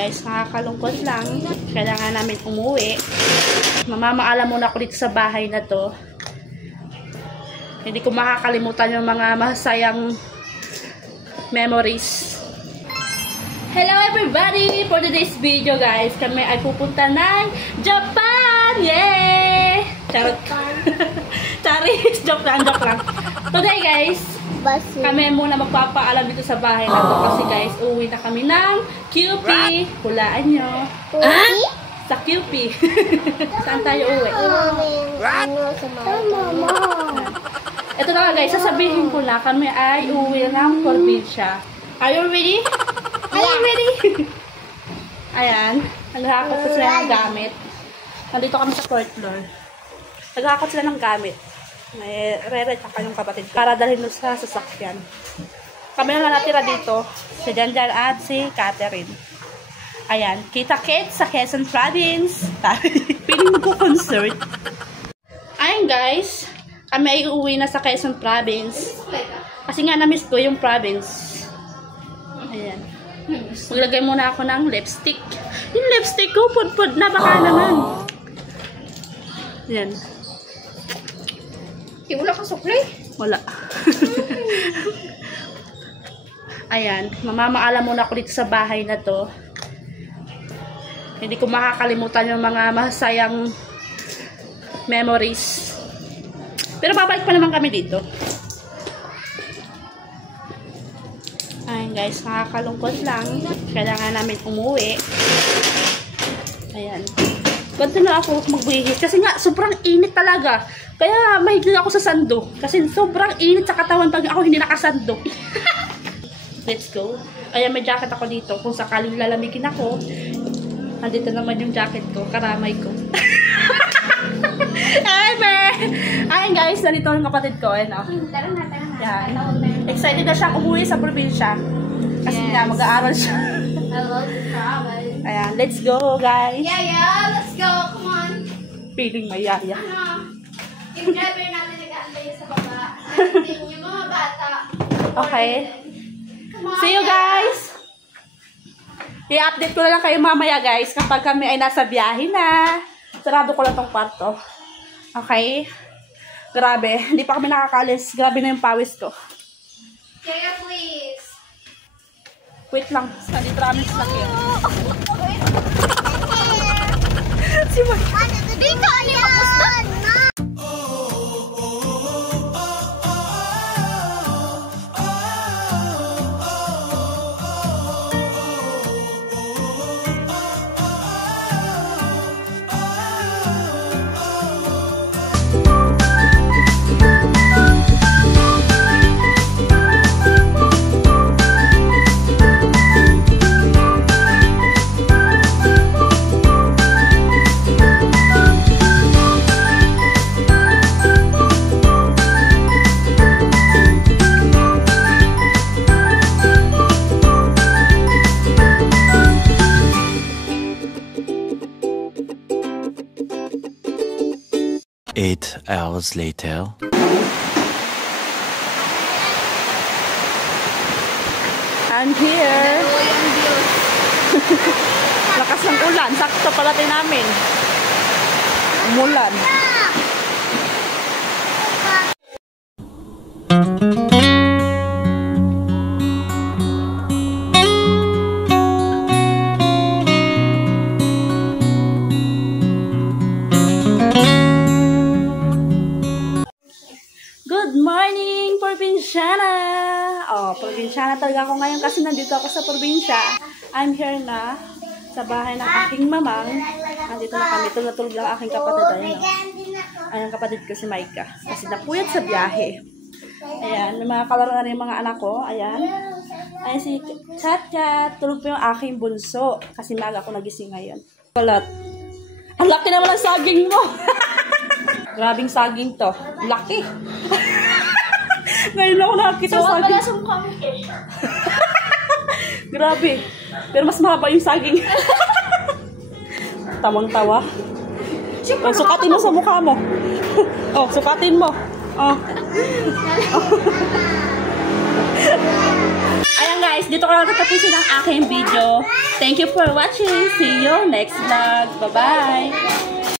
guys, nakakalungkot lang. Kailangan namin umuwi. Mamamaalam muna ako dito sa bahay na to. Hindi ko makakalimutan yung mga masayang memories. Hello everybody! For today's video guys, kami ay pupunta ng Japan! Yay! Charot. Charis! Joke lang, joke lang. Today guys, kami muna magpapaalam dito sa bahay na to kasi guys, uwi na kami ng QP. Hulaan nyo. Sa QP. Saan tayo uwi? Ito na nga guys, sasabihin ko na kami ay uwi ng probinsya. Are you ready? Are you ready? Ayan. Naghahakot pa sila ng gamit. Nandito kami sa 4th floor. Naghahakot sila ng gamit. May Rere at yung kapatid para dalhin sa sasakyan. Kami na natira dito. Si Janjan at si Catherine. Ayan. Kita-kits sa Quezon Province. Piling ko concert. Ayan guys. Kami ay uuwi na sa Quezon Province. Kasi nga na-miss ko yung province. Ayan. Maglagay muna ako ng lipstick. Yung lipstick ko, pud-pud na baka naman. Ayan. Wala kang suklay? Wala. Ayan. Mamamaalam muna ako dito sa bahay na to. Hindi ko makakalimutan yung mga masayang memories. Pero babalik pa naman kami dito. Ayan guys, nakakalungkot lang. Kailangan namin umuwi. Ayan. Ganto na ako magbihis. Kasi nga, sobrang init talaga. Kaya mahigil ako sa sando. Kasi sobrang init sa katawan pag ako hindi nakasando. Let's go. Ayan, may jacket ako dito. Kung sakaling lalamigin ako, andito naman yung jacket ko. Karamay ko. Ayan guys, nandito yung kapatid ko. Ayan o. Ayan. Excited na siyang umuwi sa probinsya. Kasi nga, mag-aaral siya. I love to travel. Ayan, let's go guys. Yeah, let's go. Come on. Feeling mayaya. Yung driver natin nag-aantay sa baba. Yung mga bata. Okay. See you guys. I-update ko na lang kayo mamaya guys kapag kami ay nasa biyahe na. Sarado ko lang tong kwarto. Okay. Grabe. Hindi pa kami nakakalis. Grabe na yung pawis ko. Kaya please. Wait lang. Nandito namin sa sakyan. Si Mike. Dito, ano yung pusta? Hours later. I'm here. Lakas ng ulan. Sakto pala tayo namin. Umulan. Good morning, probinsyana! Oh, probinsyana talaga ako ngayon kasi nandito ako sa probinsya. I'm here na sa bahay ng aking mamang. Nandito na kami. Tulog lang aking kapatid. Ayan, oh. Ayan, kapatid ko si Maika. Kasi napuyat sa biyahe. Ayan, may mga kalaro na rin yung mga anak ko. Ayan. Ayan si Chat-Chat. Tulog po yung aking bunso. Kasi maga ako nagising ngayon. Kalat. Ang laki naman ang saging mo! Grabing saging to. Laki. Ngayon ako nakakita sa saging. Wala sa mukha mo eh. Grabe. Pero mas mahaba yung saging. Tawang-tawa. Oh, sukatin mo sa mukha mo. Oh, sukatin mo. Oh. Ayan guys, dito ko lang tatapusin ang aking video. Thank you for watching. See you next vlog. Bye-bye.